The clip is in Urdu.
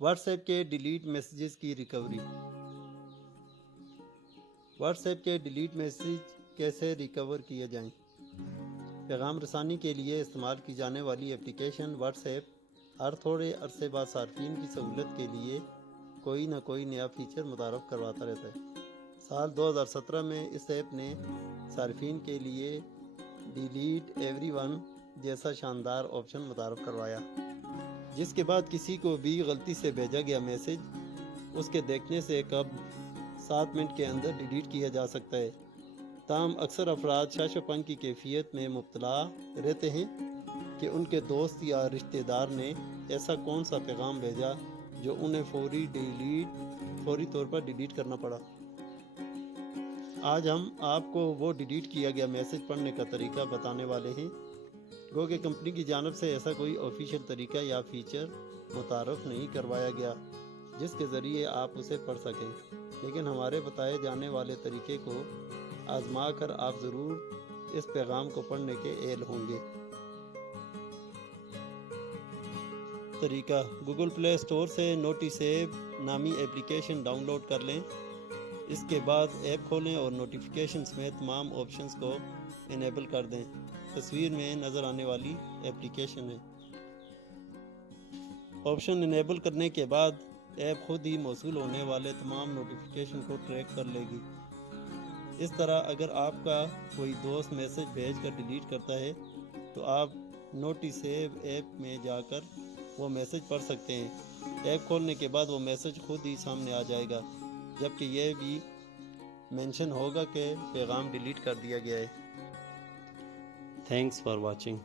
واٹس ایپ کے ڈیلیٹ میسیجز کی ریکوری۔ واٹس ایپ کے ڈیلیٹ میسیج کیسے ریکور کیے جائیں؟ پیغام رسانی کے لیے استعمال کی جانے والی اپلیکیشن واٹس ایپ ہر تھوڑے عرصے بعد صارفین کی سہولت کے لیے کوئی نہ کوئی نیا فیچر متعارف کرواتا رہتا ہے۔ سال 2017 میں اس ایپ نے صارفین کے لیے ڈیلیٹ ایوری ون جیسا شاندار آپشن متعارف کروایا، جس کے بعد کسی کو بھی غلطی سے بھیجا گیا میسج اس کے دیکھنے سے قبل 7 منٹ کے اندر ڈیلیٹ کیا جا سکتا ہے۔ تاہم اکثر افراد شاشپن کی کیفیت میں مبتلا رہتے ہیں کہ ان کے دوست یا رشتہ دار نے ایسا کون سا پیغام بھیجا جو انہیں فوری طور پر ڈیلیٹ کرنا پڑا۔ آج ہم آپ کو وہ ڈیلیٹ کیا گیا میسج پڑھنے کا طریقہ بتانے والے ہیں۔ گو کہ کمپنی کی جانب سے ایسا کوئی آفیشیل طریقہ یا فیچر متعارف نہیں کروایا گیا جس کے ذریعے آپ اسے پڑھ سکیں، لیکن ہمارے بتائے جانے والے طریقے کو آزما کر آپ ضرور اس پیغام کو پڑھنے کے اہل ہوں گے۔ طریقہ: گوگل پلے اسٹور سے نوٹی سیو نامی اپلیکیشن ڈاؤن لوڈ کر لیں۔ اس کے بعد ایپ کھولیں اور نوٹیفیکیشن سمیت تمام آپشنز کو انیبل کر دیں۔ تصویر میں نظر آنے والی اپلیکیشن ہے۔ آپشن انیبل کرنے کے بعد ایپ خود ہی موصول ہونے والے تمام نوٹیفیکیشن کو ٹریک کر لے گی۔ اس طرح اگر آپ کا کوئی دوست میسج بھیج کر ڈیلیٹ کرتا ہے تو آپ نوٹی سیو ایپ میں جا کر وہ میسج پڑھ سکتے ہیں۔ ایپ کھولنے کے بعد وہ میسج خود ہی سامنے آ جائے گا، جبکہ یہ بھی مینشن ہوگا کہ پیغام ڈیلیٹ کر دیا گیا ہے۔ Thanks for watching.